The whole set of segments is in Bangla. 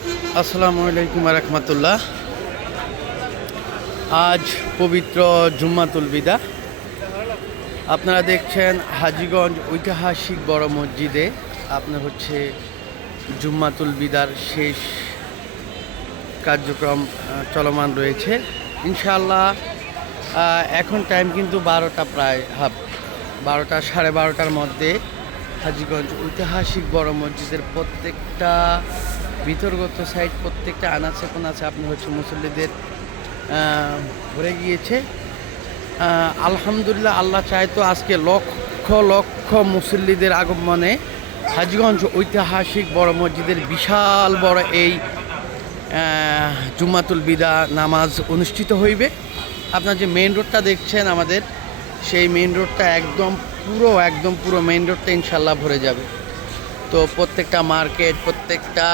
আসসালামু আলাইকুম রহমতুল্লাহ। আজ পবিত্র জুম্মাতুল বিদা। আপনারা দেখছেন হাজীগঞ্জ ঐতিহাসিক বড় মসজিদে আপনার হচ্ছে জুম্মাতুল বিদার শেষ কার্যক্রম চলমান রয়েছে। ইনশাআল্লাহ এখন টাইম কিন্তু 12টা, প্রায় 12টা, 12:30টার মধ্যে হাজীগঞ্জ ঐতিহাসিক বড় মসজিদের প্রত্যেকটা ভিতরগত সাইড, প্রত্যেকটা আনাচে কোনাচে আপনি হচ্ছে মুসল্লিদের ভরে গিয়েছে। আলহামদুলিল্লাহ, আল্লাহ চায় তো আজকে লক্ষ লক্ষ মুসল্লিদের আগমনে হাজীগঞ্জ ঐতিহাসিক বড় মসজিদের বিশাল বড় এই জুম্মাতুল বিদা নামাজ অনুষ্ঠিত হইবে। আপনার যে মেইন রোডটা দেখছেন আমাদের, সেই মেইন রোডটা একদম পুরো মেইন রোডটা ইনশাল্লাহ ভরে যাবে। তো প্রত্যেকটা মার্কেট, প্রত্যেকটা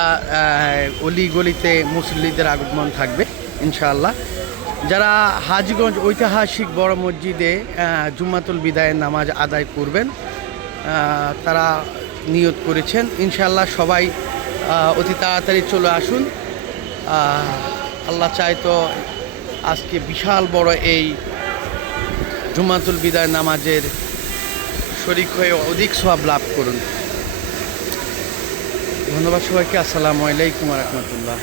অলি গলিতে মুসল্লিদের আগমন থাকবে ইনশাআল্লাহ। যারা হাজীগঞ্জ ঐতিহাসিক বড় মসজিদে জুম্মাতুল বিদায়ের নামাজ আদায় করবেন, তারা নিয়ত করেছেন ইনশাআল্লাহ সবাই অতি তাড়াতাড়ি চলে আসুন। আল্লাহ চায় তো আজকে বিশাল বড় এই জুম্মাতুল বিদায় নামাজের শরীক হয়ে অধিক সওয়াব লাভ করুন। ধন্যবাদ সবাইকে। আসসালামু আলাইকুম রহমতুল্লাহ।